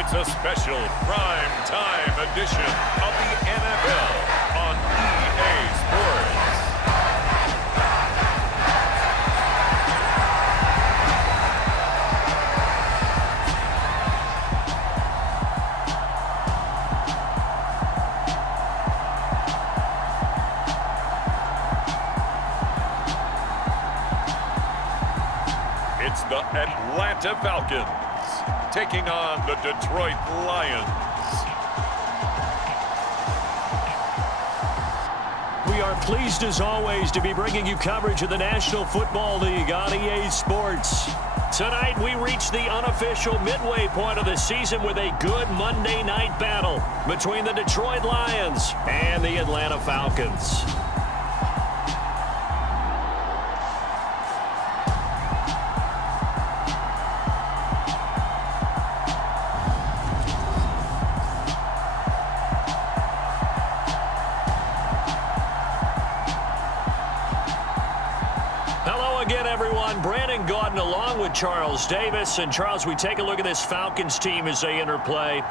It's a special prime time edition of the NFL on EA Sports. It's the Atlanta Falcons taking on the Detroit Lions. We are pleased as always to be bringing you coverage of the National Football League on EA Sports. Tonight we reach the unofficial midway point of the season with a good Monday night battle between the Detroit Lions and the Atlanta Falcons. Along with Charles Davis. And Charles, we take a look at this Falcons team as they interplay.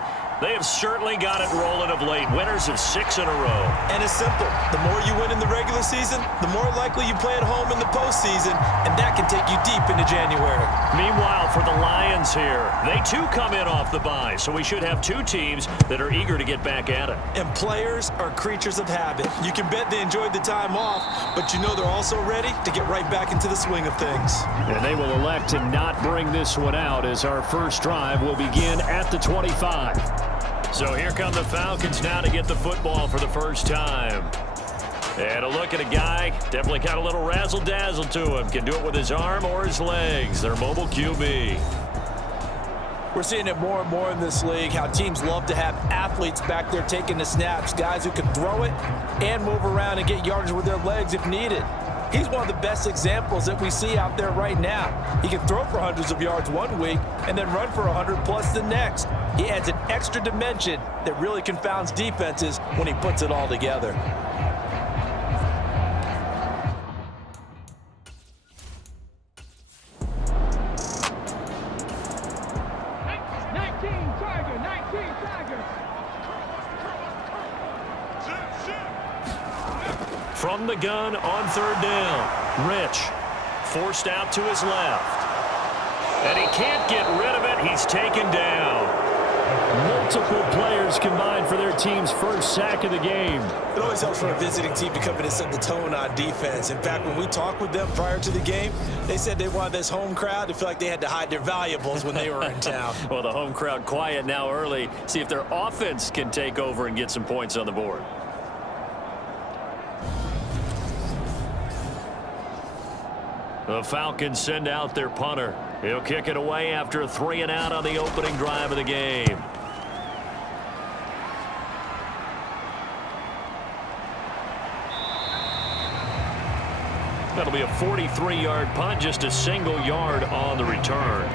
They have certainly got it rolling of late. Winners of 6 in a row. And it's simple. The more you win in the regular season, the more likely you play at home in the postseason, and that can take you deep into January. Meanwhile, for the Lions here, they too come in off the bye, so we should have two teams that are eager to get back at it. And players are creatures of habit. You can bet they enjoyed the time off, but you know they're also ready to get right back into the swing of things. And they will elect to not bring this one out as our first drive will begin at the 25. So here come the Falcons now to get the football for the first time. And a look at a guy, definitely got a little razzle-dazzle to him. Can do it with his arm or his legs. Their mobile QB. We're seeing it more and more in this league, how teams love to have athletes back there taking the snaps, guys who can throw it and move around and get yardage with their legs if needed. He's one of the best examples that we see out there right now. He can throw for hundreds of yards one week and then run for 100 plus the next. He adds an extra dimension that really confounds defenses when he puts it all together. From the gun on third down, Rich forced out to his left. And he can't get rid of it. He's taken down. Multiple players combined for their team's first sack of the game. It always helps for a visiting team to come in and set the tone on defense. In fact, when we talked with them prior to the game, they said they wanted this home crowd to feel like they had to hide their valuables when they were in town. Well, the home crowd quiet now early. See if their offense can take over and get some points on the board. The Falcons send out their punter. He'll kick it away after a 3-and-out on the opening drive of the game. That'll be a 43-yard punt, just a single yard on the return.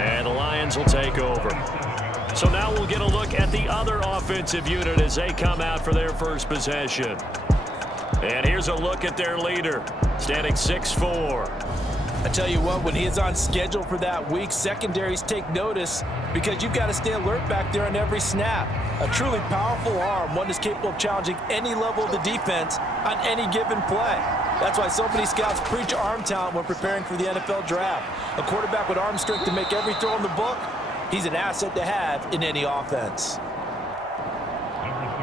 And the Lions will take over. So now we'll get a look at the other offensive unit as they come out for their first possession. And here's a look at their leader, standing 6'4". I tell you what, when he is on schedule for that week, secondaries take notice because you've got to stay alert back there on every snap. A truly powerful arm, one that's capable of challenging any level of the defense on any given play. That's why so many scouts preach arm talent when preparing for the NFL draft. A quarterback with arm strength to make every throw in the book, he's an asset to have in any offense.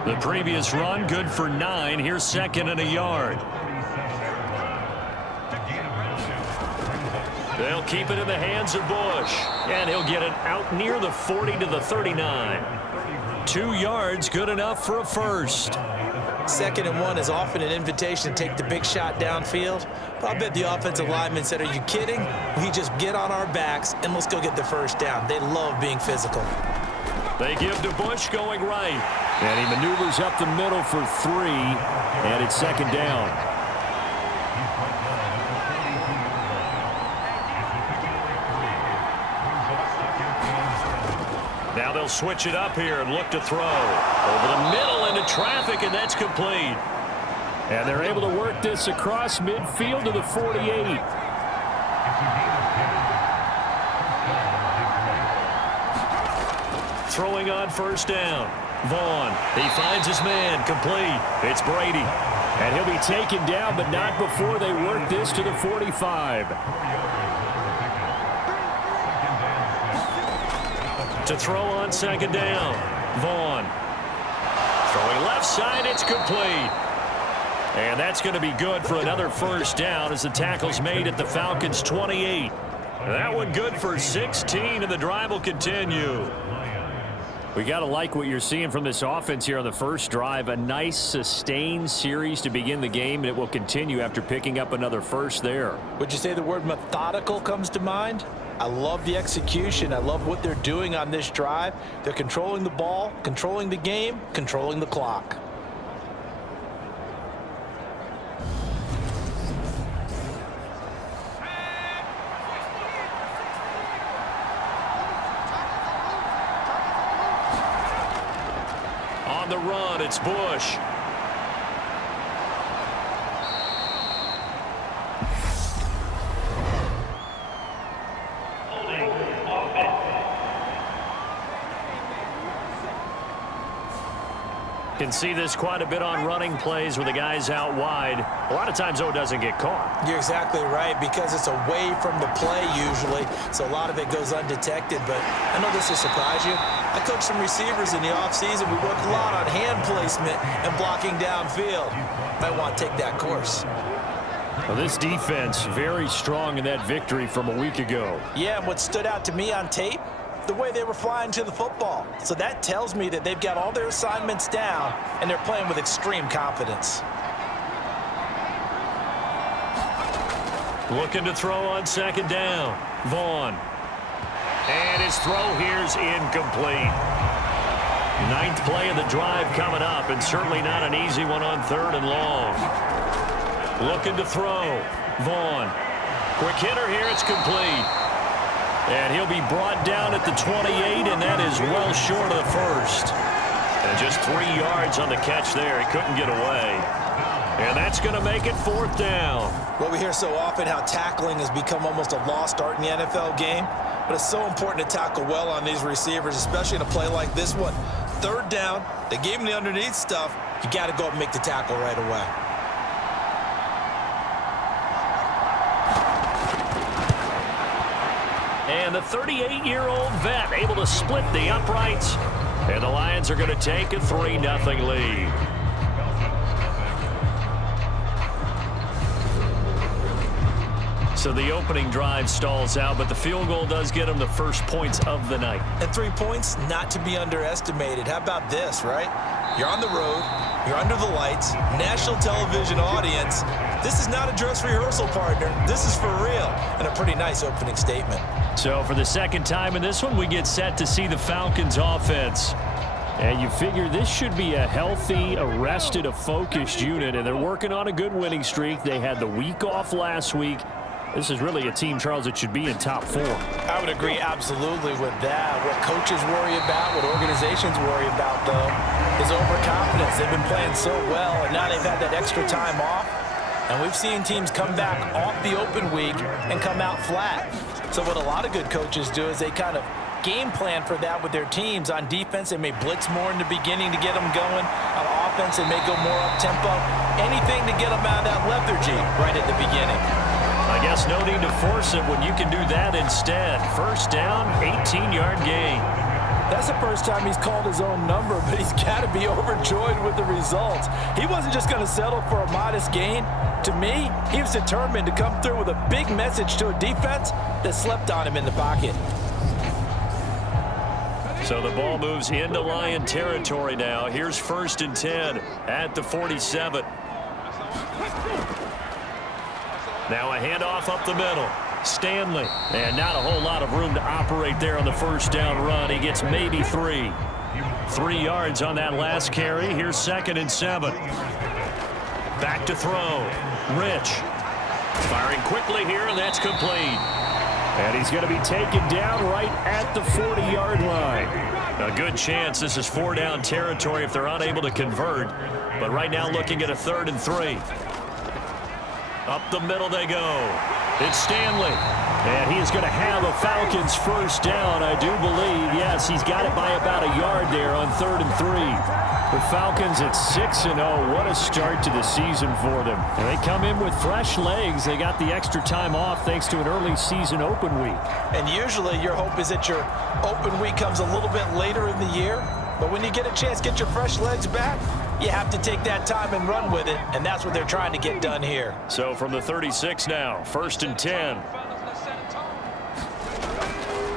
The previous run, good for 9. Here's 2nd and a yard. They'll keep it in the hands of Bush. And he'll get it out near the 40 to the 39. 2 yards, good enough for a first. 2nd and 1 is often an invitation to take the big shot downfield. But I bet the offensive lineman said, are you kidding? We just get on our backs and let's go get the first down. They love being physical. They give to Bush going right. And he maneuvers up the middle for 3. And it's 2nd down. Now they'll switch it up here and look to throw. Over the middle into traffic, and that's complete. And they're able to work this across midfield to the 48. Throwing on first down. Vaughn, he finds his man, complete. It's Brady. And he'll be taken down, but not before they work this to the 45. To throw on second down. Vaughn. Throwing left side, it's complete. And that's going to be good for another first down as the tackle's made at the Falcons' 28. That one good for 16, and the drive will continue. We got to like what you're seeing from this offense here on the first drive. A nice, sustained series to begin the game, and it will continue after picking up another first there. Would you say the word methodical comes to mind? I love the execution. I love what they're doing on this drive. They're controlling the ball, controlling the game, controlling the clock. On the run, it's Bush. Can see this quite a bit on running plays with the guys out wide. A lot of times, though, it doesn't get caught. You're exactly right, because it's away from the play usually, so a lot of it goes undetected. But I know this will surprise you. I coach some receivers in the offseason. We work a lot on hand placement and blocking downfield. Might want to take that course. Well, this defense very strong in that victory from a week ago. Yeah, and what stood out to me on tape, the way they were flying to the football. So that tells me that they've got all their assignments down and they're playing with extreme confidence. Looking to throw on second down. Vaughn. And his throw here's incomplete. Ninth play of the drive coming up, and certainly not an easy one on third and long. Looking to throw. Vaughn. Quick hitter here, it's complete. And he'll be brought down at the 28, and that is well short of the first. And just 3 yards on the catch there. He couldn't get away. And that's going to make it fourth down. Well, we hear so often how tackling has become almost a lost art in the NFL game. But it's so important to tackle well on these receivers, especially in a play like this one. Third down, they gave him the underneath stuff. You got to go up and make the tackle right away. And the 38-year-old vet able to split the uprights. And the Lions are going to take a 3-0 lead. So the opening drive stalls out, but the field goal does get them the first points of the night. And 3 points, not to be underestimated. How about this, right? You're on the road, you're under the lights, national television audience. This is not a dress rehearsal, partner. This is for real, and a pretty nice opening statement. So for the second time in this one, we get set to see the Falcons offense. And you figure this should be a healthy, arrested, a focused unit, and they're working on a good winning streak. They had the week off last week. This is really a team, Charles, that should be in top form. I would agree absolutely with that. What coaches worry about, what organizations worry about, though, is overconfidence. They've been playing so well, and now they've had that extra time off. And we've seen teams come back off the open week and come out flat. So what a lot of good coaches do is they kind of game plan for that with their teams. On defense, they may blitz more in the beginning to get them going. On offense, they may go more up-tempo. Anything to get them out of that lethargy right at the beginning. I guess no need to force it when you can do that instead. First down, 18-yard gain. That's the first time he's called his own number, but he's got to be overjoyed with the results. He wasn't just going to settle for a modest gain. To me, he was determined to come through with a big message to a defense that slept on him in the pocket. So the ball moves into Lion territory now. Here's 1st and 10 at the 47. Now a handoff up the middle. Stanley. And not a whole lot of room to operate there on the first down run. He gets maybe 3. 3 yards on that last carry. Here's 2nd and 7. Back to throw. Rich. Firing quickly here, and that's complete. And he's going to be taken down right at the 40-yard line. A good chance this is 4-down territory if they're unable to convert. But right now looking at a 3rd and 3. Up the middle they go. It's Stanley. And he is going to have a Falcons first down, I do believe. Yes, he's got it by about a yard there on 3rd and 3. The Falcons at 6-0. What a start to the season for them. And they come in with fresh legs. They got the extra time off thanks to an early season open week. And usually your hope is that your open week comes a little bit later in the year. But when you get a chance to get your fresh legs back, you have to take that time and run with it. And that's what they're trying to get done here. So from the 36 now, 1st and 10.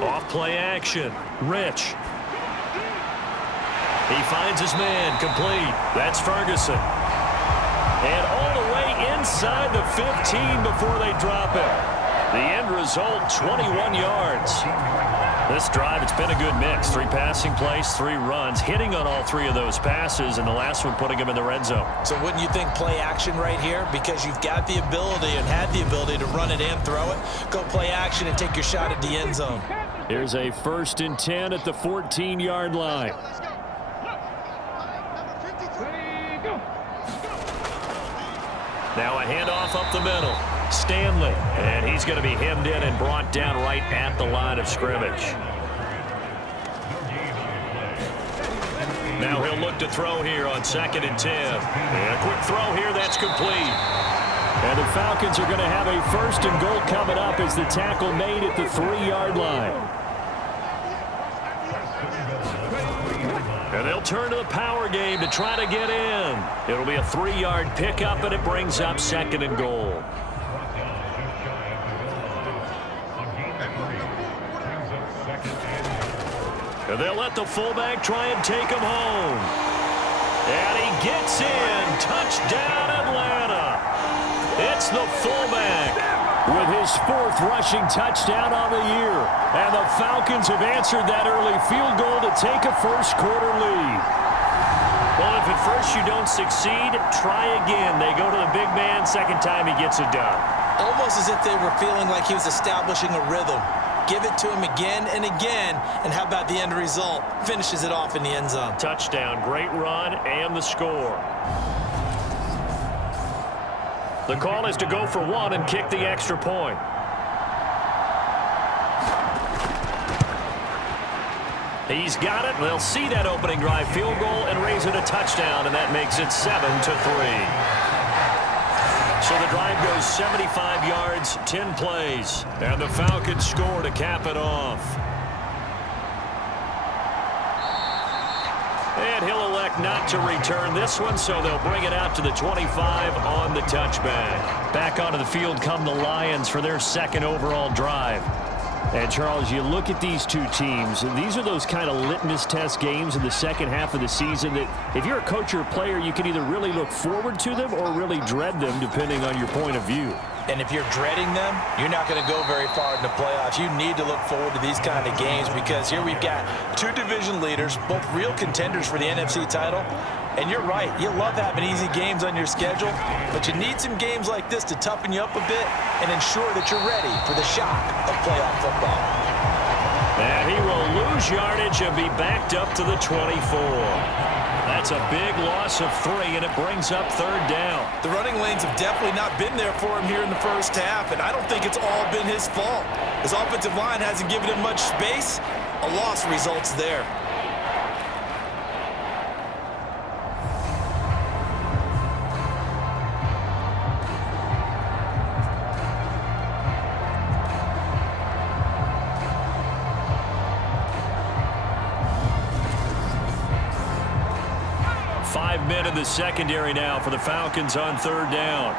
Off play action. Rich. He finds his man, complete. That's Ferguson. And all the way inside the 15 before they drop him. The end result, 21 yards. This drive, it's been a good mix. 3 passing plays, 3 runs, hitting on all 3 of those passes, and the last one putting him in the red zone. So wouldn't you think play action right here? Because you've got the ability and had the ability to run it and throw it. Go play action and take your shot at the end zone. Here's a 1st and 10 at the 14-yard line. Now a handoff up the middle. Stanley, and he's going to be hemmed in and brought down right at the line of scrimmage. Now he'll look to throw here on 2nd and 10. And a quick throw here, that's complete. And the Falcons are going to have a 1st and goal coming up as the tackle made at the 3-yard line. And they'll turn to the power game to try to get in. It'll be a 3-yard pickup, and it brings up 2nd and goal. And they'll let the fullback try and take him home. And he gets in. Touchdown, Atlanta. It's the fullback with his 4th rushing touchdown on the year. And the Falcons have answered that early field goal to take a first-quarter lead. Well, if at first you don't succeed, try again. They go to the big man. Second time he gets it done. Almost as if they were feeling like he was establishing a rhythm. Give it to him again and again, and how about the end result? Finishes it off in the end zone. Touchdown, great run, and the score. The call is to go for 1 and kick the extra point. He's got it. They'll see that opening drive field goal and raise it a touchdown, and that makes it 7-3. So the drive goes 75 yards, 10 plays. And the Falcons score to cap it off. And he'll elect not to return this one, so they'll bring it out to the 25 on the touchback. Back onto the field come the Lions for their 2nd overall drive. And, Charles, you look at these two teams, and these are those kind of litmus test games in the second half of the season that if you're a coach or a player, you can either really look forward to them or really dread them, depending on your point of view. And if you're dreading them, you're not going to go very far in the playoffs. You need to look forward to these kind of games because here we've got 2 division leaders, both real contenders for the NFC title. And you're right, you love having easy games on your schedule, but you need some games like this to toughen you up a bit and ensure that you're ready for the shock of playoff football. And he will lose yardage and be backed up to the 24. That's a big loss of 3, and it brings up 3rd down. The running lanes have definitely not been there for him here in the first half, and I don't think it's all been his fault. His offensive line hasn't given him much space. A loss results there. Men in the secondary now for the Falcons on 3rd down.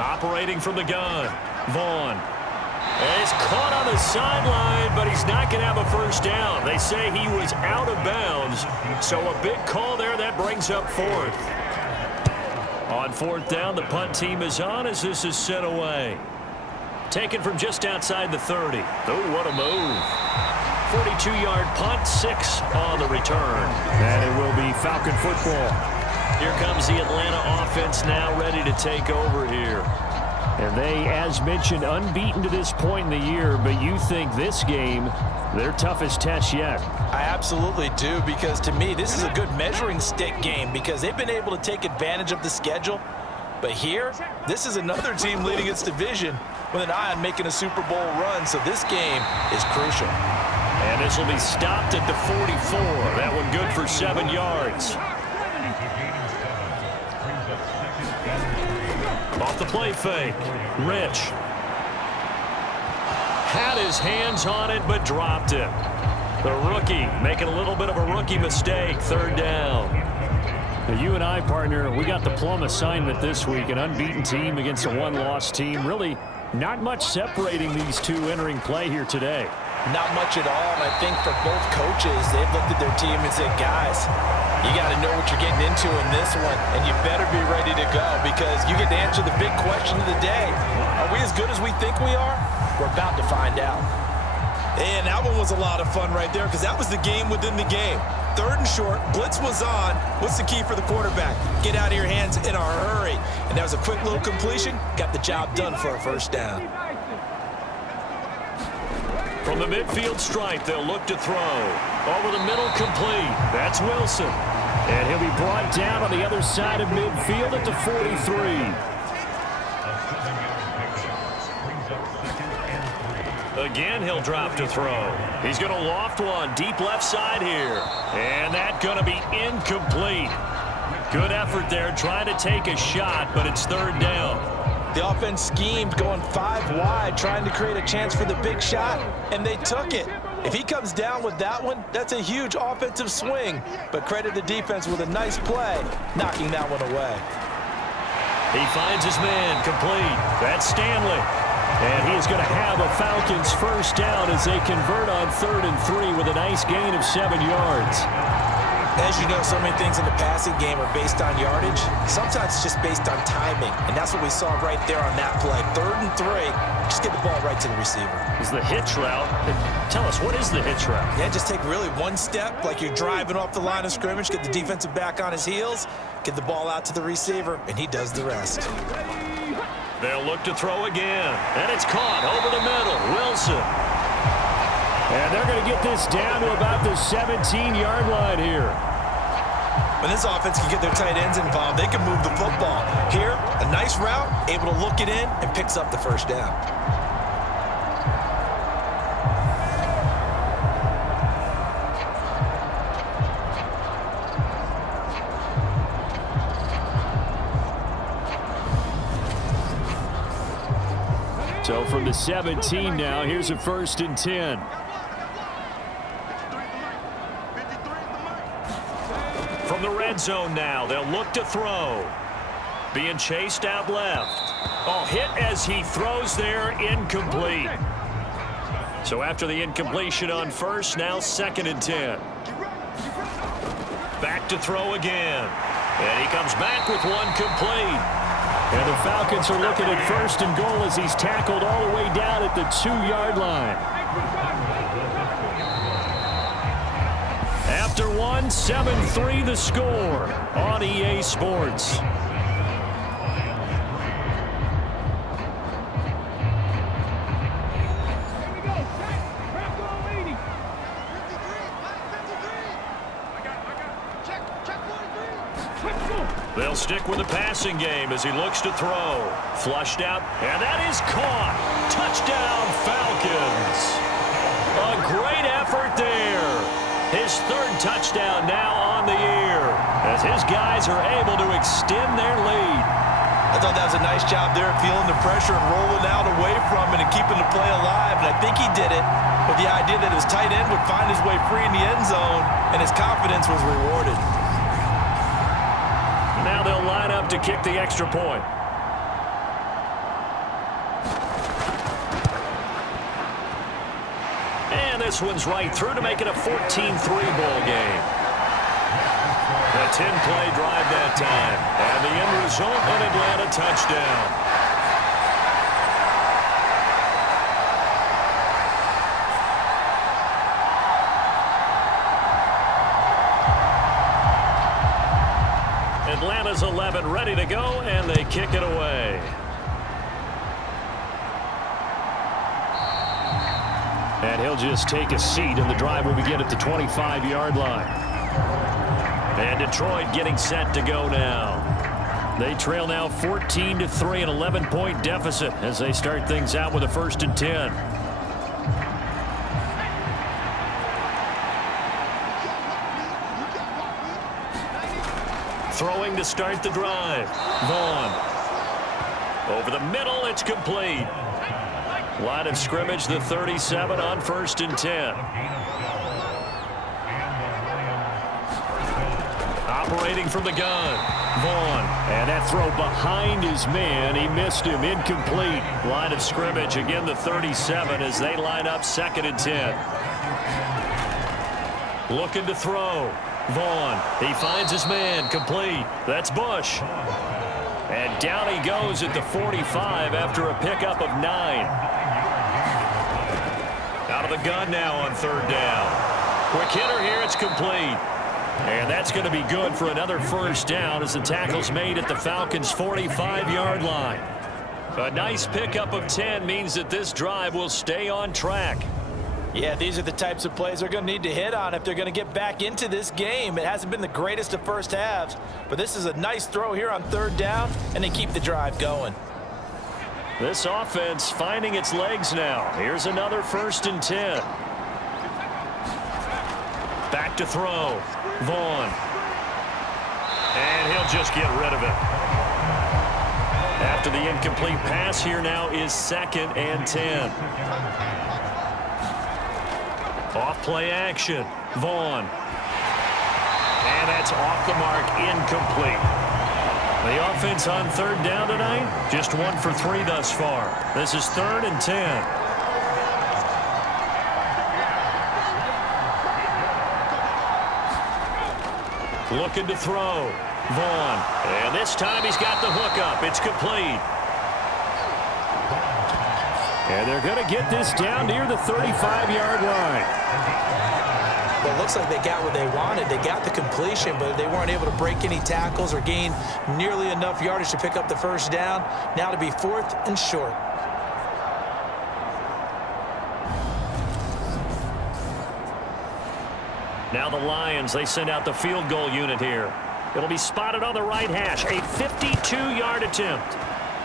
Operating from the gun, Vaughn. And he's caught on the sideline, but he's not going to have a first down. They say he was out of bounds, so a big call there that brings up 4th. On 4th down, the punt team is on as this is sent away. Taken from just outside the 30. Oh, what a move. 42-yard punt, 6 on the return. And it will be Falcon football. Here comes the Atlanta offense now ready to take over here. And they, as mentioned, unbeaten to this point in the year, but you think this game, their toughest test yet? I absolutely do, because to me, this is a good measuring stick game because they've been able to take advantage of the schedule. But here, this is another team leading its division with an eye on making a Super Bowl run, so this game is crucial. And this will be stopped at the 44. That one good for 7 yards. Off the play fake. Rich. Had his hands on it, but dropped it. The rookie making a little bit of a rookie mistake. 3rd down. Now, you and I, partner, we got the plum assignment this week. An unbeaten team against a one-loss team. Really not much separating these two entering play here today. Not much at all, and I think for both coaches, they've looked at their team and said, guys, you got to know what you're getting into in this one, and you better be ready to go because you get to answer the big question of the day. Are we as good as we think we are? We're about to find out. And that one was a lot of fun right there because that was the game within the game. 3rd and short, blitz was on. What's the key for the quarterback? Get out of your hands in a hurry. And that was a quick little completion. Got the job done for a 1st down. From the midfield stripe, they'll look to throw. Over the middle, complete. That's Wilson. And he'll be brought down on the other side of midfield at the 43. Again, he'll drop to throw. He's going to loft one deep left side here. And that's going to be incomplete. Good effort there, trying to take a shot, but it's 3rd down. The offense schemed going 5 wide, trying to create a chance for the big shot, and they took it. If he comes down with that one, that's a huge offensive swing. But credit the defense with a nice play, knocking that one away. He finds his man, complete. That's Stanley. And he is going to have a Falcons 1st down as they convert on 3rd and 3 with a nice gain of 7 yards. As you know, so many things in the passing game are based on yardage. Sometimes it's just based on timing, and that's what we saw right there on that play. 3rd and 3, just get the ball right to the receiver. Is the hitch route. Tell us, what is the hitch route? Yeah, just take really one step, like you're driving off the line of scrimmage, get the defensive back on his heels, get the ball out to the receiver, and he does the rest. They'll look to throw again, and it's caught over the middle. Wilson. And they're going to get this down to about the 17-yard line here. When this offense can get their tight ends involved, they can move the football. Here, a nice route, able to look it in, and picks up the 1st down. So from the 17 now, here's a 1st and 10. From the red zone now, they'll look to throw. Being chased out left. Oh, hit as he throws there, incomplete. So after the incompletion on 1st, now 2nd and 10. Back to throw again. And he comes back with one complete. And the Falcons are looking at 1st and goal as he's tackled all the way down at the 2-yard line. After one, 7-3 the score on EA Sports. They'll stick with the passing game as he looks to throw. Flushed out, and that is caught. Touchdown, Falcons. A great effort there. His 3rd touchdown now on the year as his guys are able to extend their lead. I thought that was a nice job there, feeling the pressure and rolling out away from it and keeping the play alive. And I think he did it with the idea that his tight end would find his way free in the end zone, and his confidence was rewarded. Now they'll line up to kick the extra point. And this one's right through to make it a 14-3 ball game. A 10-play drive that time. And the end result, an Atlanta touchdown. Atlanta's 11 ready to go, and they kick it away. And he'll just take a seat, and the drive will begin at the 25-yard line. And Detroit getting set to go now. They trail now 14-3, an 11-point deficit as they start things out with a 1st and 10. Throwing to start the drive. Vaughn. Over the middle, it's complete. Line of scrimmage, the 37 on 1st and 10. Operating from the gun. Vaughn. And that throw behind his man. He missed him. Incomplete. Line of scrimmage, again the 37 as they line up 2nd and 10. Looking to throw. Vaughn. He finds his man. Complete. That's Bush. And down he goes at the 45 after a pickup of 9. Out of the gun now on 3rd down. Quick hitter here. It's complete. And that's going to be good for another 1st down as the tackle's made at the Falcons' 45-yard line. A nice pickup of 10 means that this drive will stay on track. Yeah, these are the types of plays they're going to need to hit on if they're going to get back into this game. It hasn't been the greatest of first halves, but this is a nice throw here on 3rd down, and they keep the drive going. This offense finding its legs now. Here's another 1st and 10. Back to throw. Vaughn. And he'll just get rid of it. After the incomplete pass, here now is 2nd and 10. Off play action. Vaughn. And that's off the mark, incomplete. The offense on 3rd down tonight, just 1 for 3 thus far. This is 3rd and 10. Looking to throw. Vaughn. And this time he's got the hook up. It's complete. And they're going to get this down near the 35-yard line. Well, it looks like they got what they wanted. They got the completion, but they weren't able to break any tackles or gain nearly enough yardage to pick up the 1st down. Now to be 4th and short. Now the Lions, they send out the field goal unit here. It'll be spotted on the right hash. A 52-yard attempt.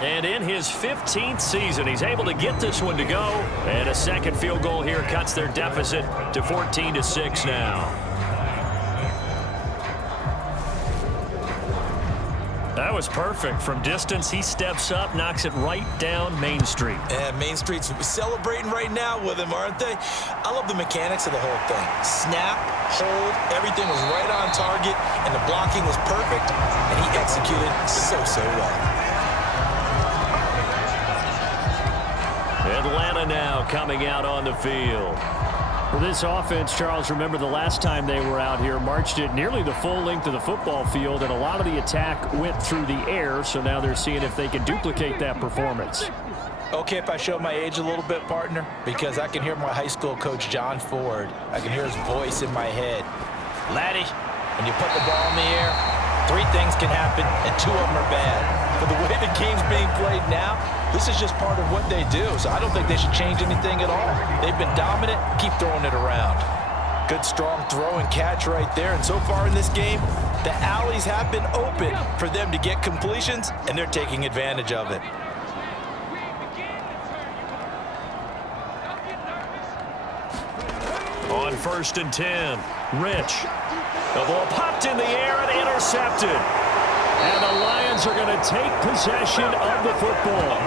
And in his 15th season, he's able to get this one to go. And a 2nd field goal here cuts their deficit to 14-6 now. That was perfect. From distance, he steps up, knocks it right down Main Street. And Main Street's celebrating right now with him, aren't they? I love the mechanics of the whole thing. Snap, hold, everything was right on target, and the blocking was perfect, and he executed so well. Atlanta now coming out on the field. For this offense, Charles, remember the last time they were out here, marched it nearly the full length of the football field, and a lot of the attack went through the air, so now they're seeing if they can duplicate that performance. Okay, if I show my age a little bit, partner, because I can hear my high school coach, John Ford. I can hear his voice in my head. Laddie, when you put the ball in the air, 3 things can happen, and 2 of them are bad. But the way the game's being played now, this is just part of what they do, so I don't think they should change anything at all. They've been dominant. Keep throwing it around. Good, strong throw and catch right there. And so far in this game, the alleys have been open for them to get completions, and they're taking advantage of it. On 1st and 10, Rich. The ball popped in the air and intercepted. And the Lions are going to take possession of the football.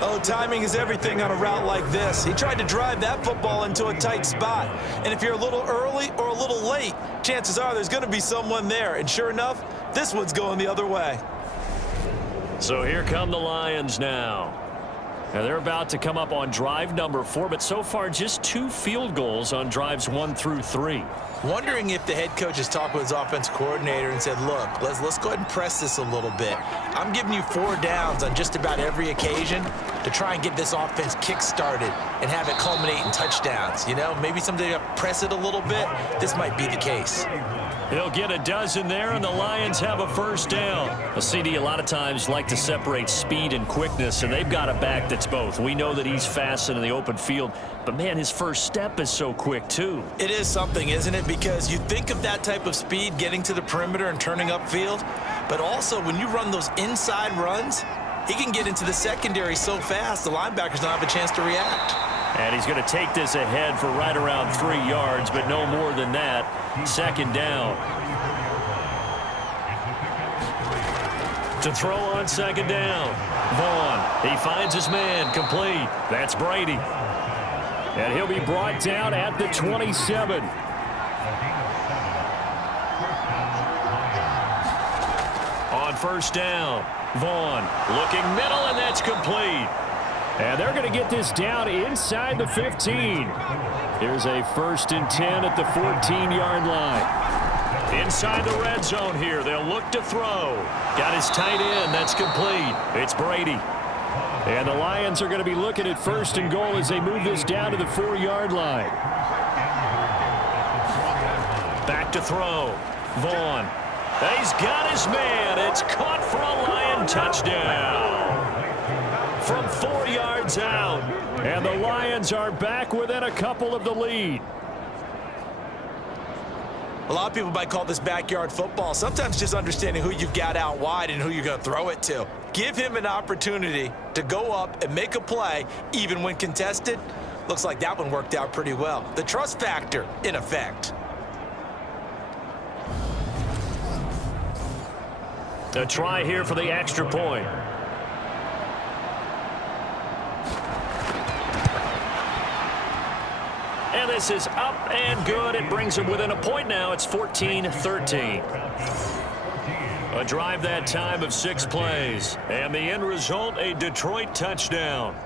Oh, timing is everything on a route like this. He tried to drive that football into a tight spot. And if you're a little early or a little late, chances are there's going to be someone there. And sure enough, this one's going the other way. So here come the Lions now. Now they're about to come up on drive number 4, but so far just 2 field goals on drives 1 through 3. Wondering if the head coach has talked with his offensive coordinator and said, look, let's go ahead and press this a little bit. I'm giving you 4 downs on just about every occasion to try and get this offense kick-started and have it culminate in touchdowns. You know, maybe someday to press it a little bit. This might be the case. He'll get a dozen there, and the Lions have a first down. A CD a lot of times like to separate speed and quickness, and they've got a back that's both. We know that he's fast in the open field, but, man, his first step is so quick, too. It is something, isn't it? Because you think of that type of speed getting to the perimeter and turning upfield, but also when you run those inside runs, he can get into the secondary so fast the linebackers don't have a chance to react. And he's going to take this ahead for right around 3 yards, but no more than that. Second down. To throw on second down. Vaughn, he finds his man, complete. That's Brady. And he'll be brought down at the 27. On first down, Vaughn looking middle, and that's complete. And they're going to get this down inside the 15. Here's a 1st and 10 at the 14-yard line. Inside the red zone here. They'll look to throw. Got his tight end. That's complete. It's Brady. And the Lions are going to be looking at 1st and goal as they move this down to the 4-yard line. Back to throw. Vaughn. He's got his man. It's caught for a Lion touchdown. From 4 yards out. And the Lions are back within a couple of the lead. A lot of people might call this backyard football. Sometimes just understanding who you've got out wide and who you're going to throw it to. Give him an opportunity to go up and make a play, even when contested. Looks like that one worked out pretty well. The trust factor, in effect. A try here for the extra point. And this is up and good. It brings them within a point now. It's 14-13. A drive that time of 6 plays. And the end result, a Detroit touchdown.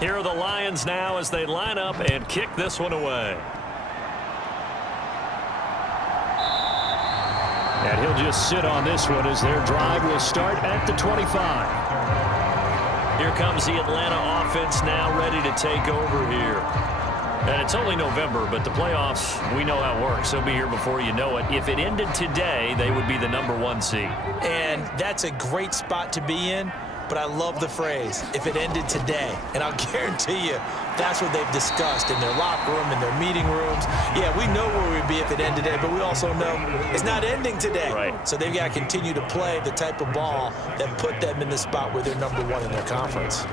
Here are the Lions now as they line up and kick this one away. And he'll just sit on this one as their drive will start at the 25. Here comes the Atlanta offense now ready to take over here. And it's only November, but the playoffs, we know how it works. They'll be here before you know it. If it ended today, they would be the #1 seed. And that's a great spot to be in, but I love the phrase, if it ended today. And I'll guarantee you, that's what they've discussed in their locker room, in their meeting rooms. Yeah, we know where we'd be if it ended today, but we also know it's not ending today. Right. So they've got to continue to play the type of ball that put them in the spot where they're #1 in their conference.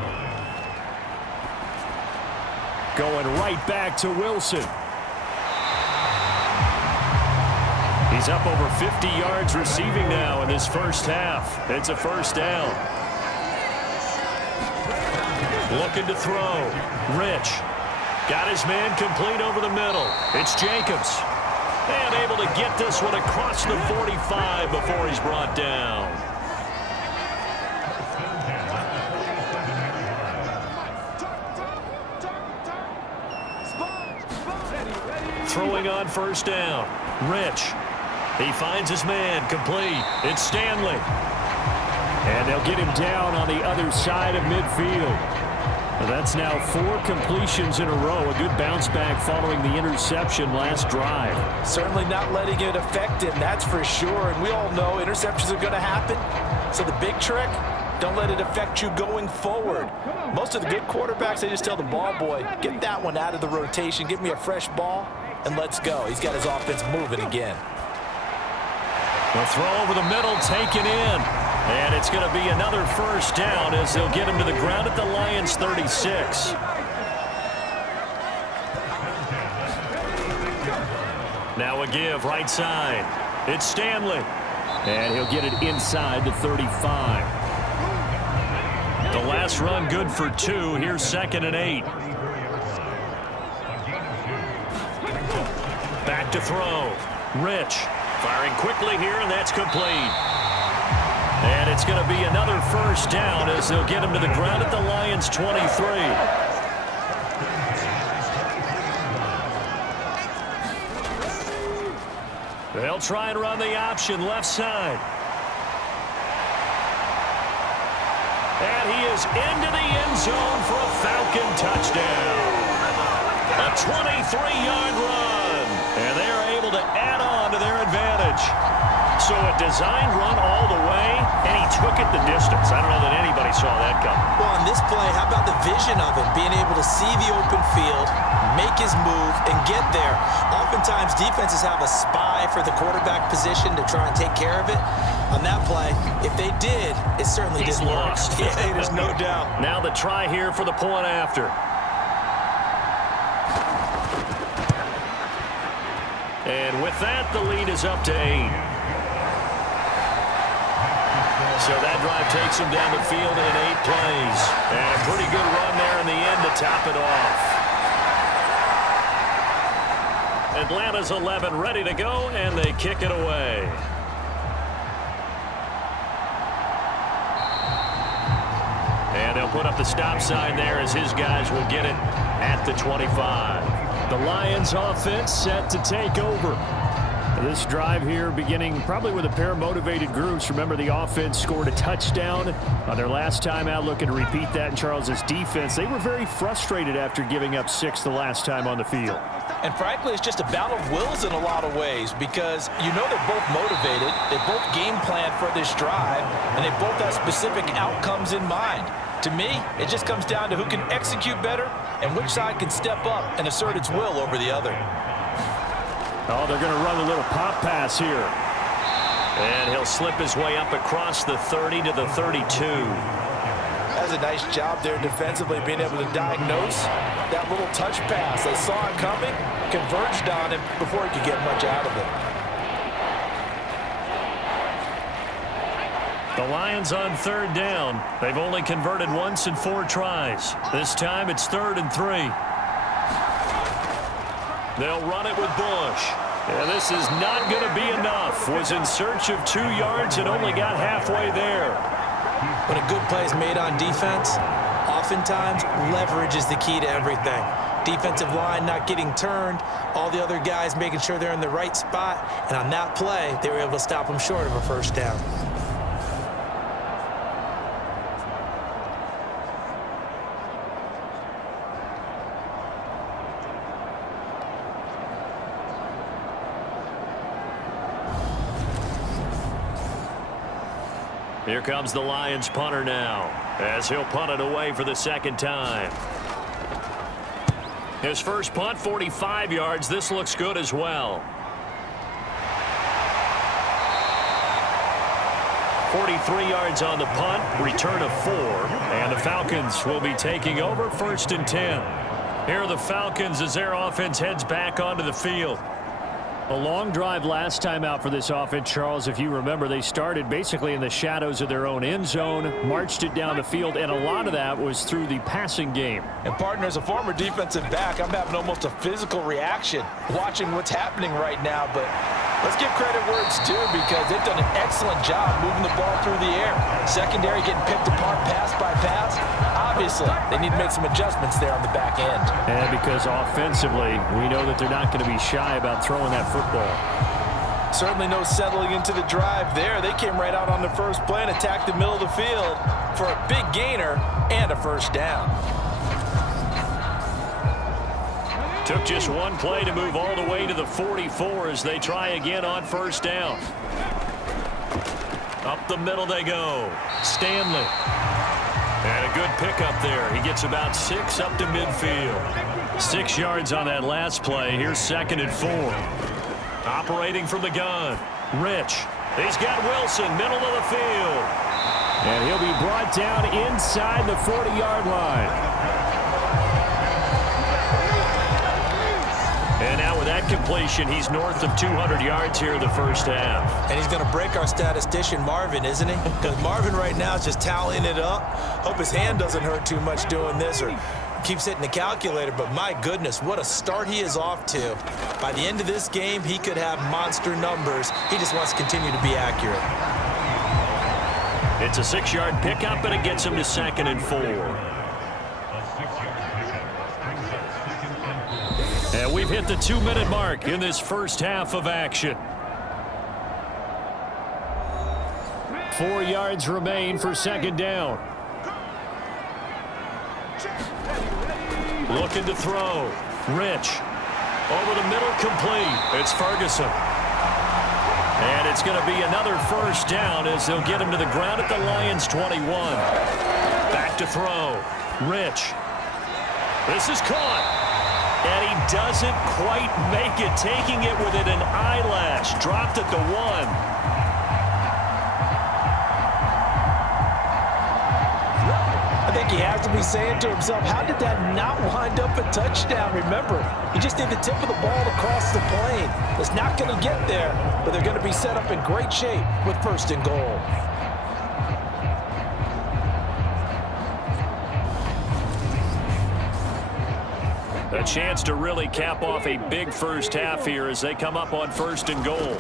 Going right back to Wilson. He's up over 50 yards receiving now in this first half. It's a first down. Looking to throw. Rich. Got his man complete over the middle. It's Jacobs. And able to get this one across the 45 before he's brought down. Throwing on first down. Rich. He finds his man complete. It's Stanley. And they'll get him down on the other side of midfield. That's now 4 completions in a row. A good bounce back following the interception last drive. Certainly not letting it affect him, that's for sure. And we all know interceptions are going to happen. So the big trick, don't let it affect you going forward. Most of the good quarterbacks, they just tell the ball boy, get that one out of the rotation, give me a fresh ball, and let's go. He's got his offense moving again. The throw over the middle, taken in. And it's going to be another first down as they'll get him to the ground at the Lions' 36. Now a give, right side. It's Stanley. And he'll get it inside the 35. The last run good for 2. Here's 2nd and 8. Back to throw. Rich. Firing quickly here, and that's complete. And it's going to be another first down as they'll get him to the ground at the Lions' 23. They'll try and run the option left side. And he is into the end zone for a Falcon touchdown. A 23-yard run. And they are able to add on to their advantage. So a designed run all the way, and he took it the distance. I don't know that anybody saw that coming. Well, on this play, how about the vision of him, being able to see the open field, make his move, and get there. Oftentimes, defenses have a spy for the quarterback position to try and take care of it. On that play, if they did, it certainly didn't work. Lost. Yeah, there's no doubt. Now the try here for the point after. And with that, the lead is up to 8. So that drive takes him down the field in 8 plays. And a pretty good run there in the end to top it off. Atlanta's 11 ready to go, and they kick it away. And they'll put up the stop sign there as his guys will get it at the 25. The Lions offense set to take over. This drive here beginning probably with a pair of motivated groups. Remember, the offense scored a touchdown on their last time out, looking to repeat that in Charles's defense. They were very frustrated after giving up 6 the last time on the field. And frankly, it's just a battle of wills in a lot of ways because you know they're both motivated, they both game plan for this drive, and they both have specific outcomes in mind. To me, it just comes down to who can execute better and which side can step up and assert its will over the other. Oh, they're going to run a little pop pass here. And he'll slip his way up across the 30 to the 32. That's a nice job there defensively, being able to diagnose that little touch pass. They saw it coming, converged on him before he could get much out of it. The Lions on 3rd down. They've only converted once in 4 tries. This time it's 3rd and 3. They'll run it with Bush. And this is not going to be enough. Was in search of 2 yards and only got halfway there. When a good play is made on defense, oftentimes leverage is the key to everything. Defensive line not getting turned, all the other guys making sure they're in the right spot, and on that play, they were able to stop them short of a first down. Here comes the Lions punter now, as he'll punt it away for the 2nd time. His first punt, 45 yards. This looks good as well. 43 yards on the punt, return of 4, and the Falcons will be taking over 1st and 10. Here are the Falcons as their offense heads back onto the field. A long drive last time out for this offense, Charles. If you remember, they started basically in the shadows of their own end zone, marched it down the field, and a lot of that was through the passing game. And partner, as a former defensive back, I'm having almost a physical reaction watching what's happening right now. But let's give credit where it's due because they've done an excellent job moving the ball through the air. Secondary getting picked apart pass by pass. Obviously, they need to make some adjustments there on the back end. And because offensively, we know that they're not going to be shy about throwing that football. Certainly no settling into the drive there. They came right out on the first play and attacked the middle of the field for a big gainer and a first down. Took just one play to move all the way to the 44 as they try again on 1st down. Up the middle they go. Stanley. And a good pickup there. He gets about 6 up to midfield. 6 yards on that last play. Here's 2nd and 4. Operating from the gun. Rich. He's got Wilson, middle of the field. And he'll be brought down inside the 40-yard line. And now with that completion, he's north of 200 yards here in the first half. And he's going to break our statistician, Marvin, isn't he? Because Marvin right now is just tallying it up. Hope his hand doesn't hurt too much doing this or keeps hitting the calculator. But my goodness, what a start he is off to. By the end of this game, he could have monster numbers. He just wants to continue to be accurate. It's a 6-yard pickup, and it gets him to 2nd and 4. And we've hit the 2-minute mark in this first half of action. 4 yards remain for second down. Looking to throw. Rich. Over the middle, complete. It's Ferguson. And it's going to be another first down as they'll get him to the ground at the Lions' 21. Back to throw. Rich. This is caught. And he doesn't quite make it, taking it within an eyelash. Dropped at the 1. I think he has to be saying to himself, how did that not wind up a touchdown? Remember, he just need the tip of the ball to cross the plane. It's not going to get there, but they're going to be set up in great shape with first and goal. A chance to really cap off a big first half here as they come up on first and goal.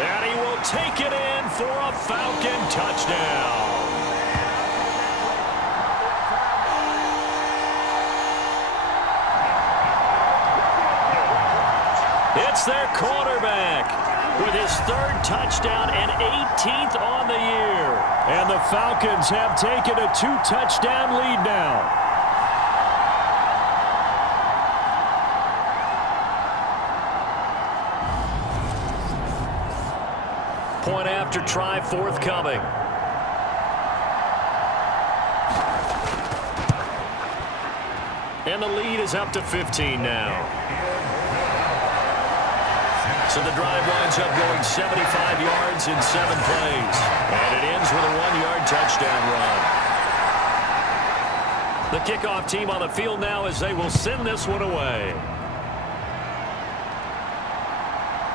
And he will take it in for a Falcon touchdown. It's their quarterback with his 3rd touchdown and 18th on the year. And the Falcons have taken a 2-touchdown lead now. Point after try forthcoming. And the lead is up to 15 now. So the drive winds up going 75 yards in 7 plays. And it ends with a 1-yard touchdown run. The kickoff team on the field now as they will send this one away.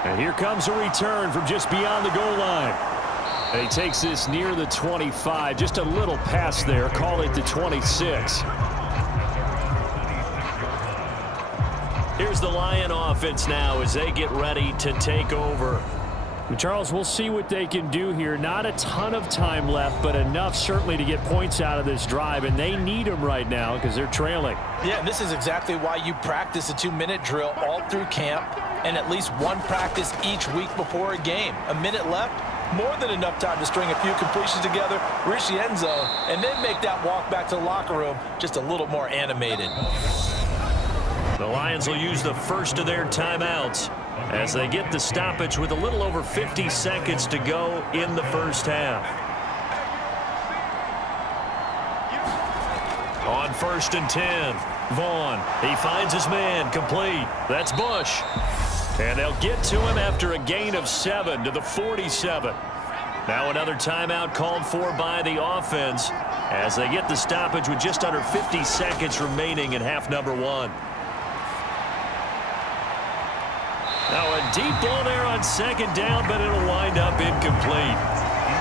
And here comes a return from just beyond the goal line. And he takes this near the 25. Just a little pass there. Call it the 26. Here's the Lion offense now as they get ready to take over. Charles, we'll see what they can do here. Not a ton of time left, but enough certainly to get points out of this drive, and they need them right now because they're trailing. Yeah, and this is exactly why you practice a 2-minute drill all through camp and at least one practice each week before a game. A minute left, more than enough time to string a few completions together, reach the end zone, and then make that walk back to the locker room just a little more animated. The Lions will use the first of their timeouts as they get the stoppage with a little over 50 seconds to go in the first half. On 1st and 10, Vaughn, he finds his man, complete. That's Bush. And they'll get to him after a gain of 7 to the 47. Now another timeout called for by the offense as they get the stoppage with just under 50 seconds remaining in half number 1. Now a deep ball there on 2nd down, but it'll wind up incomplete.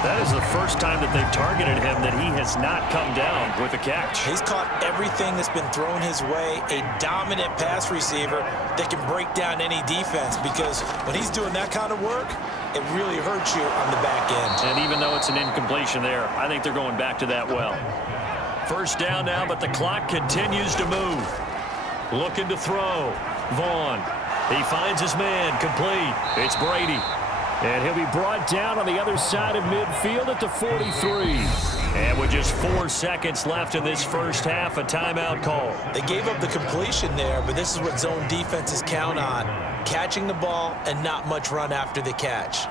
That is the first time that they've targeted him that he has not come down with a catch. He's caught everything that's been thrown his way, a dominant pass receiver that can break down any defense, because when he's doing that kind of work, it really hurts you on the back end. And even though it's an incompletion there, I think they're going back to that well. First down now, but the clock continues to move. Looking to throw. Vaughn. He finds his man, complete. It's Brady. And he'll be brought down on the other side of midfield at the 43. And with just 4 seconds left in this first half, a timeout call. They gave up the completion there, but this is what zone defenses count on. Catching the ball and not much run after the catch.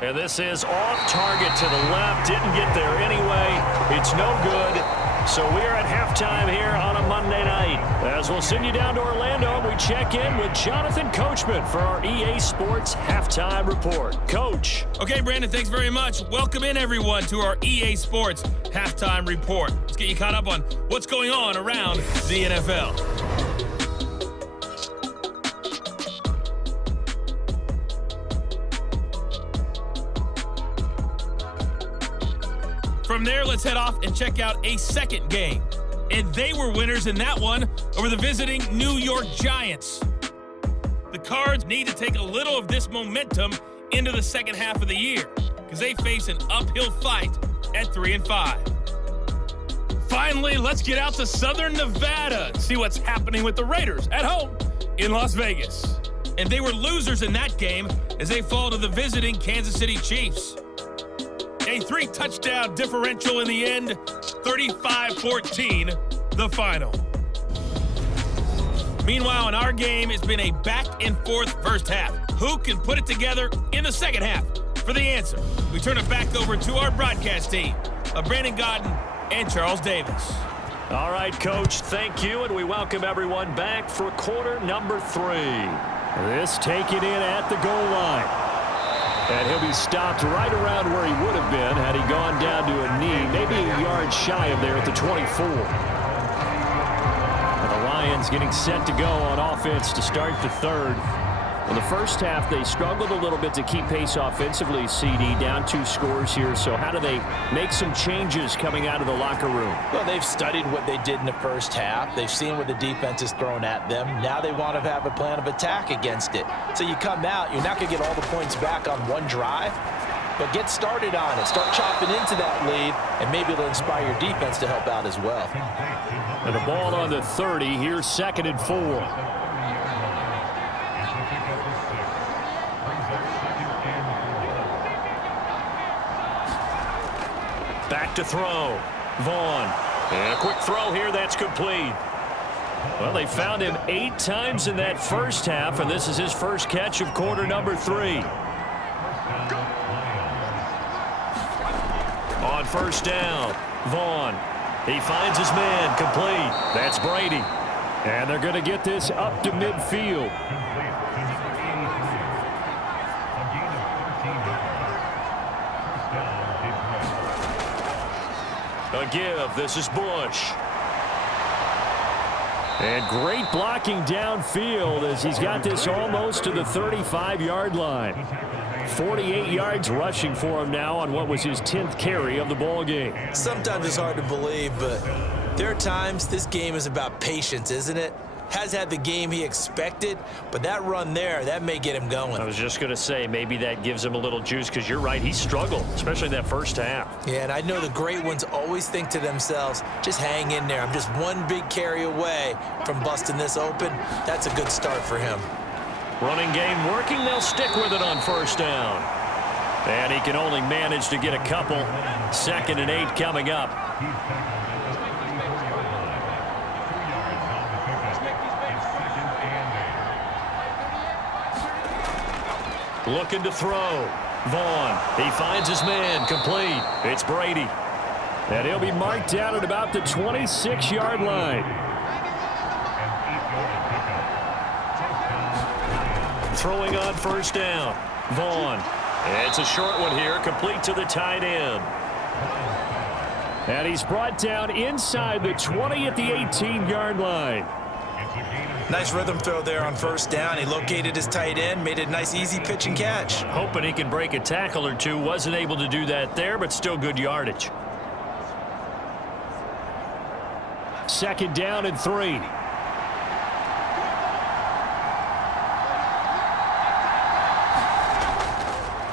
And this is off target to the left. Didn't get there anyway. It's no good. So we're at halftime here on a Monday night. As we'll send you down to Orlando, we check in with Jonathan Coachman for our EA Sports Halftime Report. Coach. Okay, Brandon, thanks very much. Welcome in, everyone, to our EA Sports Halftime Report. Let's get you caught up on what's going on around the NFL. From there, let's head off and check out a second game. And they were winners in that one over the visiting New York Giants. The Cards need to take a little of this momentum into the second half of the year because they face an uphill fight at 3-5. Finally, let's get out to Southern Nevada and see what's happening with the Raiders at home in Las Vegas. And they were losers in that game as they fall to the visiting Kansas City Chiefs. A 3-touchdown differential in the end, 35-14, the final. Meanwhile, in our game, it's been a back-and-forth first half. Who can put it together in the second half? For the answer, we turn it back over to our broadcast team of Brandon Godden and Charles Davis. All right, Coach, thank you, and we welcome everyone back for quarter number 3. This taken in at the goal line. And he'll be stopped right around where he would have been had he gone down to a knee, maybe a yard shy of there at the 24. And the Lions getting set to go on offense to start the third. In the first half, they struggled a little bit to keep pace offensively, CD, down 2 scores here. So how do they make some changes coming out of the locker room? Well, they've studied what they did in the first half. They've seen what the defense has thrown at them. Now they want to have a plan of attack against it. So you come out, you're not going to get all the points back on one drive, but get started on it. Start chopping into that lead, and maybe it'll inspire your defense to help out as well. And the ball on the 30, here's 2nd and 4. Back to throw. Vaughn. And a quick throw here. That's complete. Well, they found him 8 times in that first half, and this is his first catch of quarter number 3. On first down, Vaughn. He finds his man. Complete. That's Brady. And they're going to get this up to midfield. A give. This is Bush. And great blocking downfield as he's got this almost to the 35-yard line. 48 yards rushing for him now on what was his 10th carry of the ball game. Sometimes it's hard to believe, but there are times this game is about patience, isn't it? Has had the game he expected, but that run there, that may get him going. I was just going to say, maybe that gives him a little juice, because you're right, he struggled, especially that first half. Yeah, and I know the great ones always think to themselves, just hang in there. I'm just one big carry away from busting this open. That's a good start for him. Running game working. They'll stick with it on first down. And he can only manage to get a couple. 2nd and 8 coming up. Looking to throw. Vaughn. He finds his man. Complete. It's Brady. And he'll be marked down at about the 26-yard line. Throwing on first down. Vaughn. It's a short one here. Complete to the tight end. And he's brought down inside the 20 at the 18-yard line. Nice rhythm throw there on first down. He located his tight end, made it a nice easy pitch and catch. Hoping he can break a tackle or two. Wasn't able to do that there, but still good yardage. 2nd down and 3.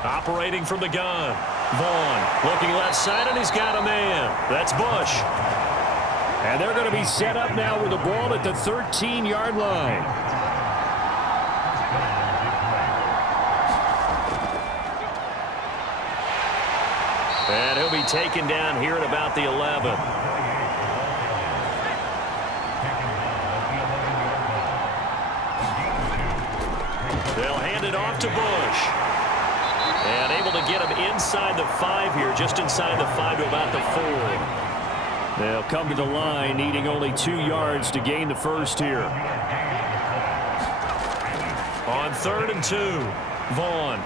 Operating from the gun. Vaughn looking left side, and he's got a man. That's Bush. And they're going to be set up now with the ball at the 13-yard line. And he'll be taken down here at about the 11. They'll hand it off to Bush. And able to get him inside the 5 here, just inside the 5 to about the 4. They'll come to the line, needing only 2 yards to gain the first here. On 3rd and 2, Vaughn.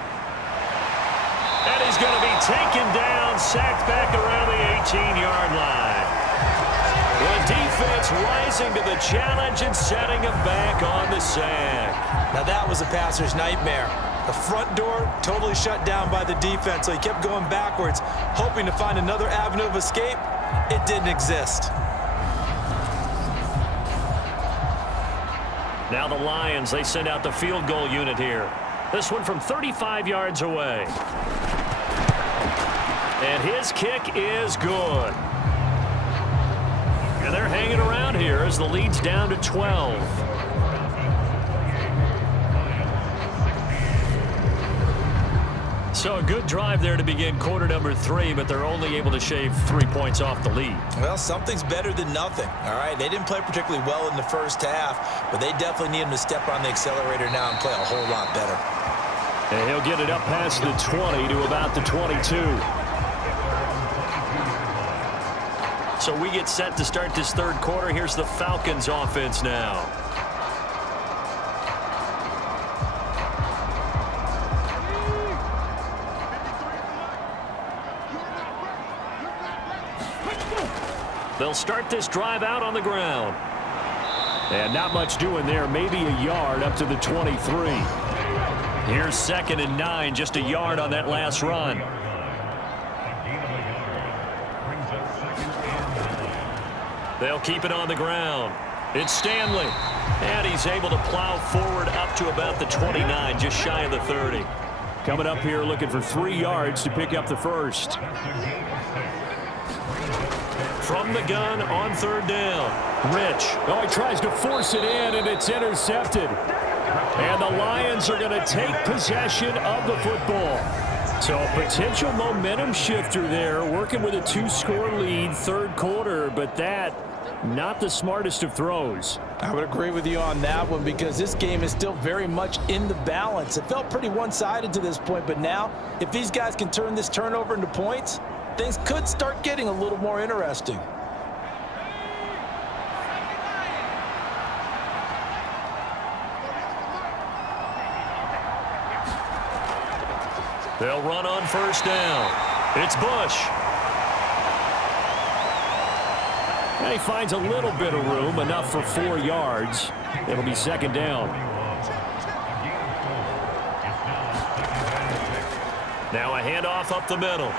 And he's going to be taken down, sacked back around the 18-yard line. The defense rising to the challenge and setting him back on the sack. Now that was a passer's nightmare. The front door totally shut down by the defense, so he kept going backwards, hoping to find another avenue of escape. It didn't exist. Now the Lions, they send out the field goal unit here. This one from 35 yards away. And his kick is good. And they're hanging around here as the lead's down to 12. So a good drive there to begin quarter number 3, but they're only able to shave 3 points off the lead. Well, something's better than nothing, all right? They didn't play particularly well in the first half, but they definitely need him to step on the accelerator now and play a whole lot better. And he'll get it up past the 20 to about the 22. So we get set to start this third quarter. Here's the Falcons offense now. They'll start this drive out on the ground. And not much doing there, maybe a yard up to the 23. Here's 2nd and 9, just a yard on that last run. They'll keep it on the ground. It's Stanley. And he's able to plow forward up to about the 29, just shy of the 30. Coming up here looking for 3 yards to pick up the first. From the gun on 3rd down. Rich. Oh, he tries to force it in, and it's intercepted. And the Lions are going to take possession of the football. So a potential momentum shifter there, working with a 2-score lead, third quarter, but that, not the smartest of throws. I would agree with you on that one because this game is still very much in the balance. It felt pretty one-sided to this point, but now, if these guys can turn this turnover into points, things could start getting a little more interesting. They'll run on 1st down. It's Bush. And he finds a little bit of room, enough for 4 yards. It'll be 2nd down. Now a handoff up the middle.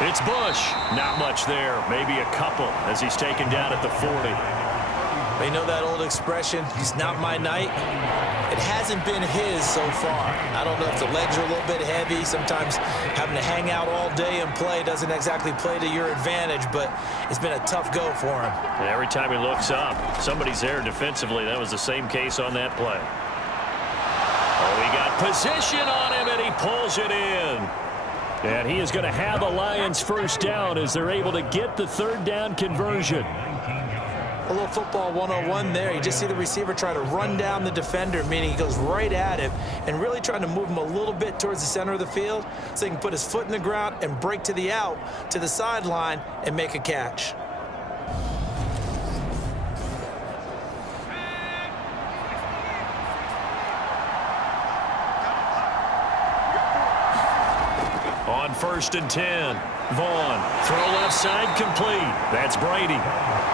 It's Bush. Not much there. Maybe a couple as he's taken down at the 40. They know that old expression, "It's not my night." It hasn't been his so far. I don't know if the legs are a little bit heavy. Sometimes having to hang out all day and play doesn't exactly play to your advantage, but it's been a tough go for him. And every time he looks up, somebody's there defensively. That was the same case on that play. Oh, he got position on him, and he pulls it in. And he is going to have a Lions first down as they're able to get the 3rd down conversion. A little football 101 there. You just see the receiver try to run down the defender, meaning he goes right at him and really trying to move him a little bit towards the center of the field so he can put his foot in the ground and break to the out, to the sideline, and make a catch. On 1st and 10, Vaughn, throw left side complete. That's Brady.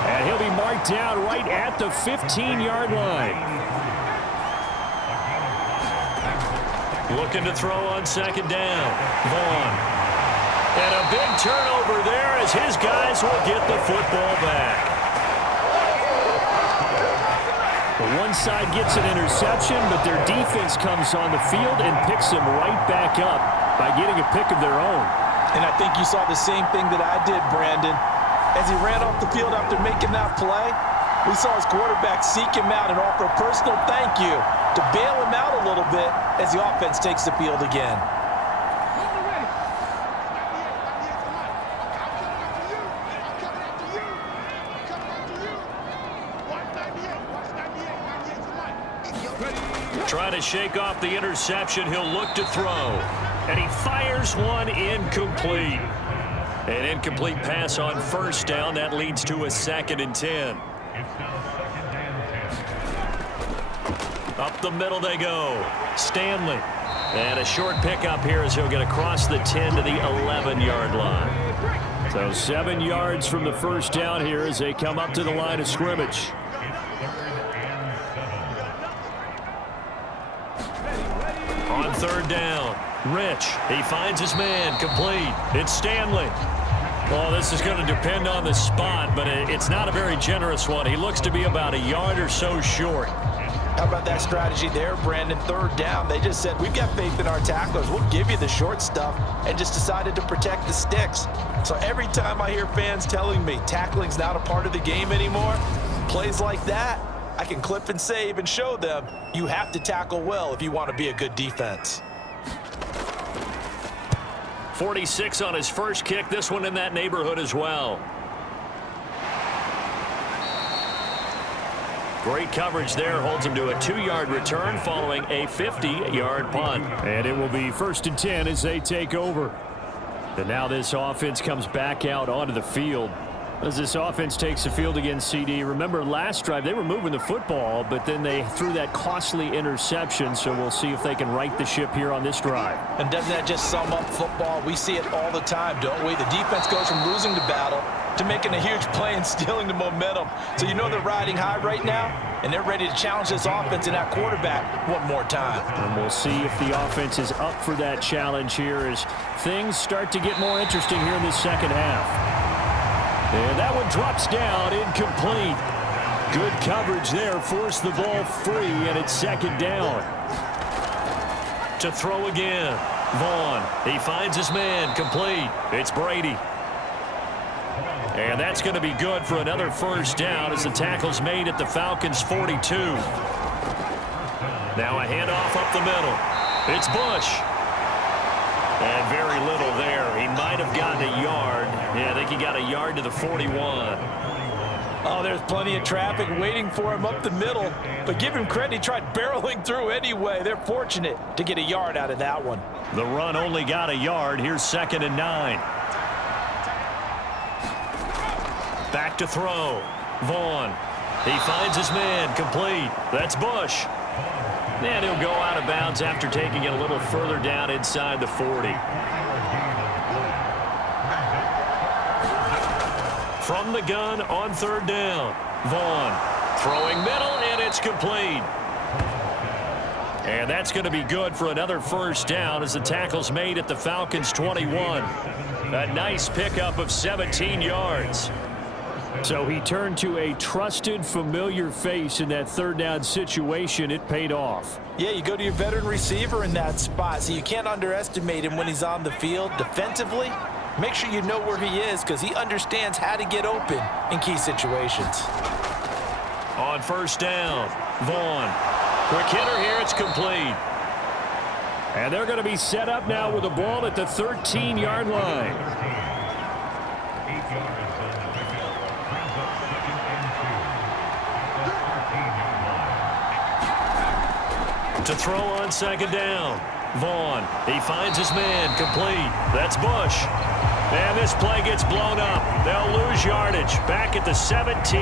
And he'll be marked down right at the 15-yard line. Looking to throw on 2nd down, Vaughn. And a big turnover there as his guys will get the football back. One side gets an interception, but their defense comes on the field and picks them right back up by getting a pick of their own. And I think you saw the same thing that I did, Brandon. As he ran off the field after making that play, we saw his quarterback seek him out and offer a personal thank you to bail him out a little bit as the offense takes the field again. Trying to shake off the interception, he'll look to throw. And he fires one incomplete. An incomplete pass on 1st down. That leads to a 2nd and 10. Up the middle they go. Stanley. And a short pickup here as he'll get across the 10 to the 11-yard line. So 7 yards from the 1st down here as they come up to the line of scrimmage. On 3rd down, Rich. He finds his man, complete. It's Stanley. Well, this is going to depend on the spot, but it's not a very generous one. He looks to be about a yard or so short. How about that strategy there, Brandon? 3rd down, they just said, we've got faith in our tacklers. We'll give you the short stuff, and just decided to protect the sticks. So every time I hear fans telling me tackling's not a part of the game anymore, plays like that, I can clip and save and show them you have to tackle well if you want to be a good defense. 46 on his first kick. This one in that neighborhood as well. Great coverage there. Holds him to a 2-yard return following a 50-yard punt. And it will be 1st and 10 as they take over. And now this offense comes back out onto the field. As this offense takes the field against CD, remember last drive they were moving the football, but then they threw that costly interception, so we'll see if they can right the ship here on this drive. And doesn't that just sum up football? We see it all the time, don't we? The defense goes from losing the battle to making a huge play and stealing the momentum. So you know they're riding high right now, and they're ready to challenge this offense and that quarterback one more time. And we'll see if the offense is up for that challenge here as things start to get more interesting here in the second half. And that one drops down, incomplete. Good coverage there, forced the ball free, and it's 2nd down. To throw again, Vaughn. He finds his man, complete. It's Brady. And that's going to be good for another 1st down as the tackle's made at the Falcons' 42. Now a handoff up the middle. It's Bush. And very little there. He might have gotten a yard. Yeah, I think he got a yard to the 41. Oh, there's plenty of traffic waiting for him up the middle. But give him credit, he tried barreling through anyway. They're fortunate to get a yard out of that one. The run only got a yard. Here's 2nd and 9. Back to throw. Vaughn. He finds his man, complete. That's Bush. And he'll go out of bounds after taking it a little further down inside the 40. From the gun on 3rd down. Vaughn throwing middle, and it's complete. And that's going to be good for another 1st down as the tackle's made at the Falcons' 21. A nice pickup of 17 yards. So he turned to a trusted, familiar face in that 3rd down situation. It paid off. Yeah, you go to your veteran receiver in that spot, so you can't underestimate him when he's on the field defensively. Make sure you know where he is because he understands how to get open in key situations. On 1st down, Vaughn. Quick hitter here, it's complete. And they're going to be set up now with the ball at the 13-yard line. To throw on 2nd down. Vaughn, he finds his man, complete. That's Bush. And this play gets blown up. They'll lose yardage. Back at the 17.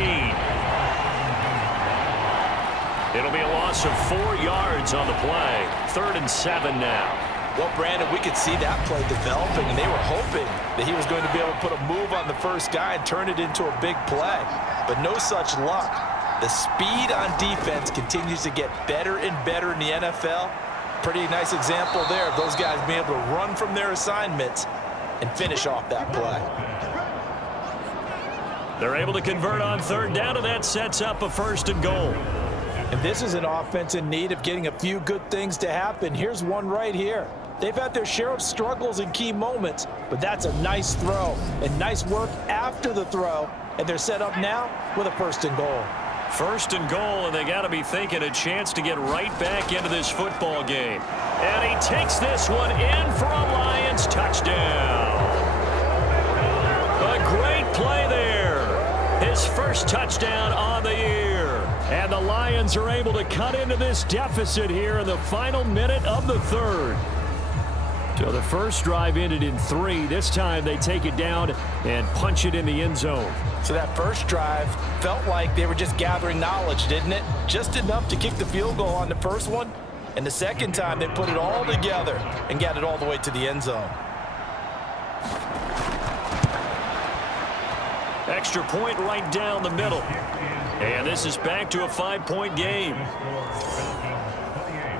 It'll be a loss of 4 yards on the play. 3rd and 7 now. Well, Brandon, we could see that play developing, and they were hoping that he was going to be able to put a move on the first guy and turn it into a big play. But no such luck. The speed on defense continues to get better and better in the NFL. Pretty nice example there of those guys being able to run from their assignments and finish off that play. They're able to convert on 3rd down, and that sets up a 1st and goal. And this is an offense in need of getting a few good things to happen. Here's one right here. They've had their share of struggles in key moments, but that's a nice throw and nice work after the throw. And they're set up now with a 1st and goal. 1st and goal, and they got to be thinking a chance to get right back into this football game. And he takes this one in for a Lions touchdown. A great play there. His 1st touchdown on the year. And the Lions are able to cut into this deficit here in the final minute of the 3rd. So the first drive ended in 3. This time they take it down and punch it in the end zone. So that first drive felt like they were just gathering knowledge, didn't it? Just enough to kick the field goal on the first one. And the second time they put it all together and got it all the way to the end zone. Extra point right down the middle. And this is back to a 5-point game.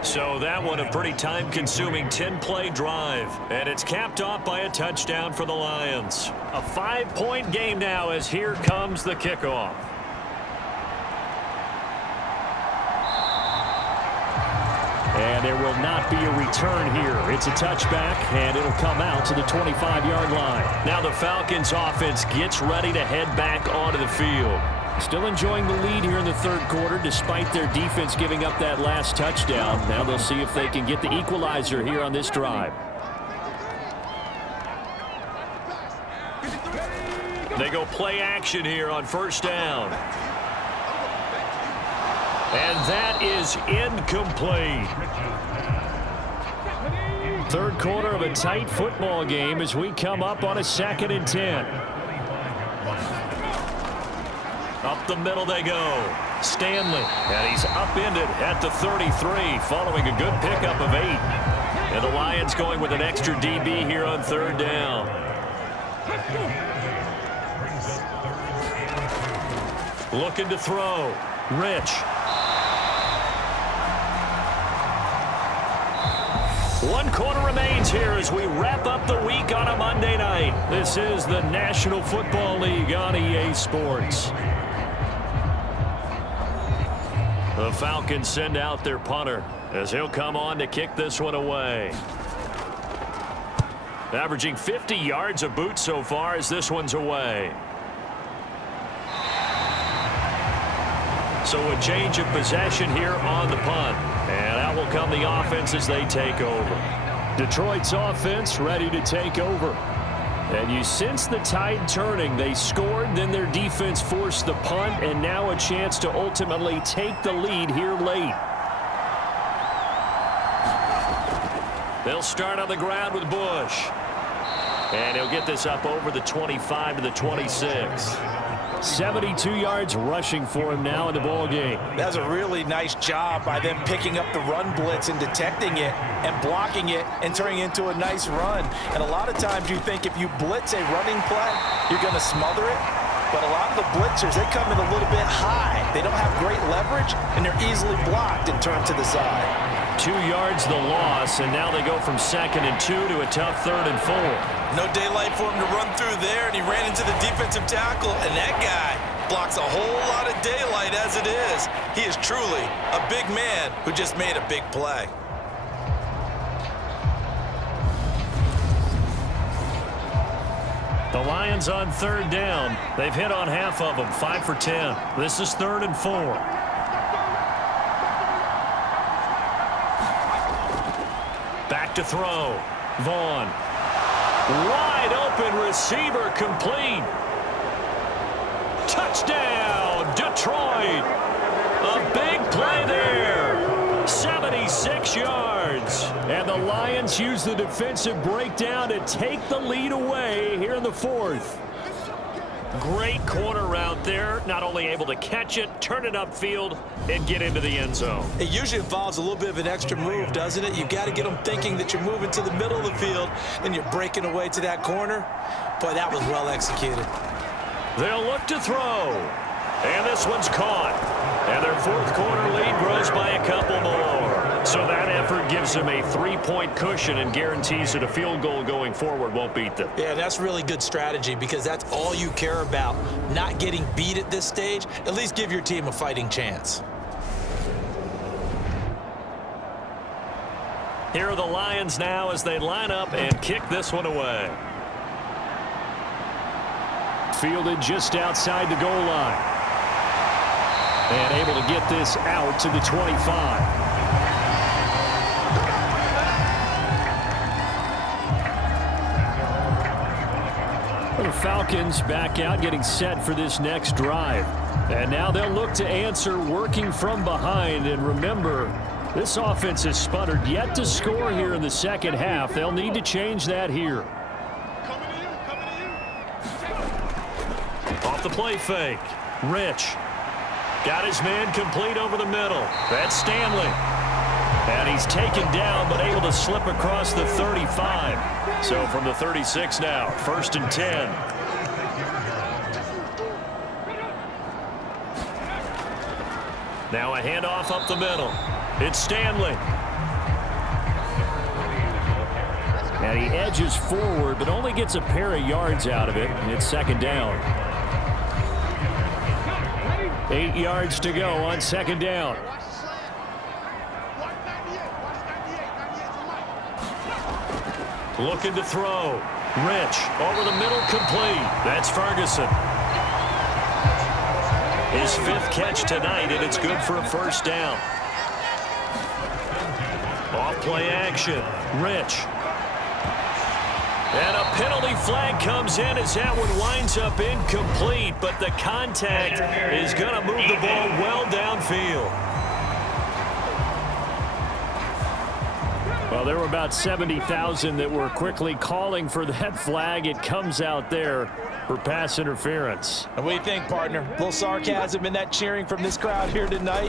So that one a pretty time-consuming 10-play drive. And it's capped off by a touchdown for the Lions. A 5-point game now as here comes the kickoff. And there will not be a return here. It's a touchback, and it'll come out to the 25-yard line. Now the Falcons offense gets ready to head back onto the field. Still enjoying the lead here in the 3rd quarter despite their defense giving up that last touchdown. Now they'll see if they can get the equalizer here on this drive. They go play action here on first down. And that is incomplete. Third quarter of a tight football game as we come up on a 2nd and 10. Up the middle they go. Stanley, and he's upended at the 33 following a good pickup of 8. And the Lions going with an extra DB here on third down. Looking to throw. Rich. One quarter remains here as we wrap up the week on a Monday night. This is the National Football League on EA Sports. The Falcons send out their punter as he'll come on to kick this one away. Averaging 50 yards a boot so far as this one's away. So a change of possession here on the punt. And out will come the offense as they take over. Detroit's offense ready to take over. And you sense the tide turning. They scored, then their defense forced the punt, and now a chance to ultimately take the lead here late. They'll start on the ground with Bush. And he'll get this up over the 25 to the 26. 72 yards rushing for him now in the ball game. That's a really nice job by them picking up the run blitz and detecting it and blocking it and turning it into a nice run. And a lot of times you think if you blitz a running play, you're going to smother it. But a lot of the blitzers, they come in a little bit high. They don't have great leverage, and they're easily blocked and turned to the side. 2 yards the loss, and now they go from 2nd and 2 to a tough 3rd and 4. No daylight for him to run through there, and he ran into the defensive tackle, and that guy blocks a whole lot of daylight as it is. He is truly a big man who just made a big play. The Lions on 3rd down. They've hit on half of them, 5 for 10. This is 3rd and 4. Back to throw. Vaughn. Wide open receiver complete. Touchdown, Detroit. A big play there. 76 yards. And the Lions use the defensive breakdown to take the lead away here in the 4th. Great corner route there. Not only able to catch it, turn it upfield, and get into the end zone. It usually involves a little bit of an extra move, doesn't it? You've got to get them thinking that you're moving to the middle of the field and you're breaking away to that corner. Boy, that was well executed. They'll look to throw. And this one's caught. And their 4th quarter lead grows by a couple more. So that effort gives them a 3-point cushion and guarantees that a field goal going forward won't beat them. Yeah, that's really good strategy because that's all you care about. Not getting beat at this stage. At least give your team a fighting chance. Here are the Lions now as they line up and kick this one away. Fielded just outside the goal line. And able to get this out to the 25. The Falcons back out getting set for this next drive. And now they'll look to answer working from behind. And remember, this offense has sputtered yet to score here in the 2nd half. They'll need to change that here. Off the play fake. Rich. Got his man complete over the middle. That's Stanley. And he's taken down but able to slip across the 35. So from the 36 now, 1st and 10. Now a handoff up the middle. It's Stanley. And he edges forward but only gets a pair of yards out of it. And it's 2nd down. 8 yards to go on 2nd down. Looking to throw. Rich over the middle, complete. That's Ferguson. His 5th catch tonight, and it's good for a 1st down. Off play action. Rich. And a penalty flag comes in as that one winds up incomplete, but the contact is going to move the ball well downfield. Well, there were about 70,000 that were quickly calling for that flag. It comes out there for pass interference. And what do you think, partner? A little sarcasm in that cheering from this crowd here tonight.